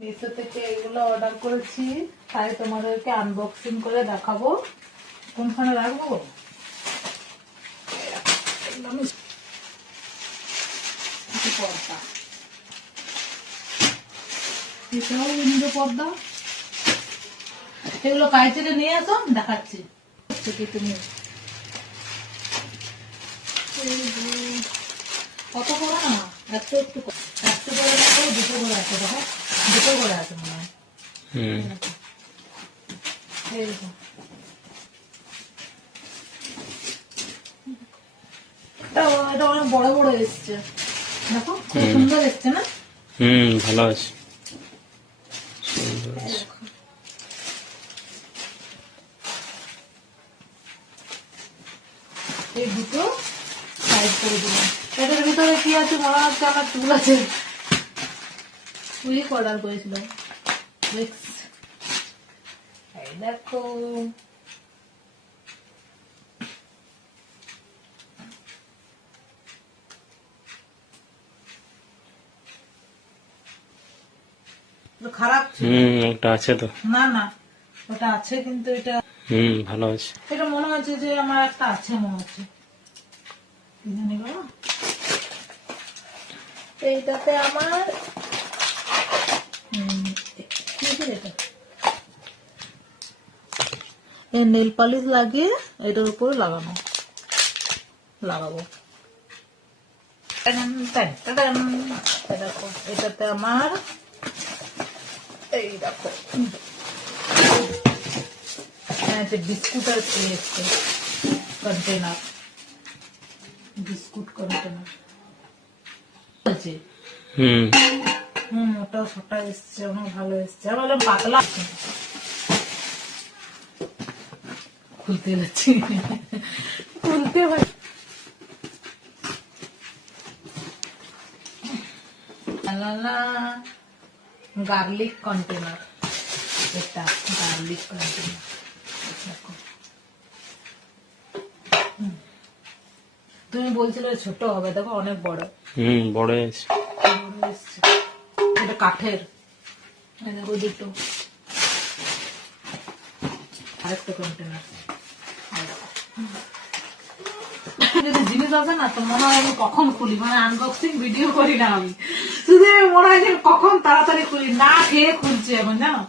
মিশো থেকে এগুলো অর্ডার করেছি, তাই তোমাদেরকে আনবক্সিং করে দেখাবো। কোনখানে রাখবো? পর্দা, পর্দা এগুলো কাইচেরে নিয়ে আসো, দেখাচ্ছি। তুমি কত করে না, একটু একটু একটু করে দেখো, দুটো করে আছে, দেখো দুটো করে আছে মনে হয়। এটা অনেক বড় বড় এসছে, দেখো খুব সুন্দর এসছে না? ভালো আছে। এই দুটো সাইড করে দিলাম। এটার ভিতরে কি আছে মনে হচ্ছে আমার চুল আছে, উইক অর্ডার করেছিলাম। এই দেখো খারাপ ওটা আছে তো? না না, ওটা আছে কিন্তু এটা ভালো আছে। এটা মনে হচ্ছে যে আমার একটা আছে, মনে হচ্ছে এইটাতে আমার এই নেল পালিশ লাগিয়ে এটার উপরে লাগাবো। দেখো এটাতে আমার এই দেখো বিস্কুট আর এসছে কন্টেনার, বিস্কুট কন্টেনার আছে। মোটা ছোটা এসছে, আমার ভালো এসছে। আমার পাতলা খুলতে যাচ্ছি, খুলতে হয়। গার্লিক কন্টেনার, এটা গার্লিক কন্টেনার। তুমি বলছিলে ছোট হবে, দেখো অনেক বড়। বড় আছে। এটা কাঠের, দেখো দুটো আরেকটা কন্টেনার। জিনিস আছে না তো মনে হয় আমি কখন খুলি, মানে আনবক্সিং ভিডিও করি না আমি, শুধু মনে হয় কখন তাড়াতাড়ি খুলি, না খেয়ে খুলছি এখন, জানো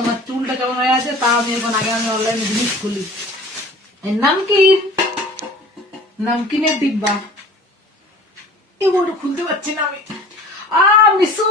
আমার চুলটা কেমন হয়ে আছে, তা আমি এখন আগে আমি অনলাইনে জিনিস খুলি। নামকিনের ডিব্বা, এগুলো খুলতে পারছি না আমি। মিশো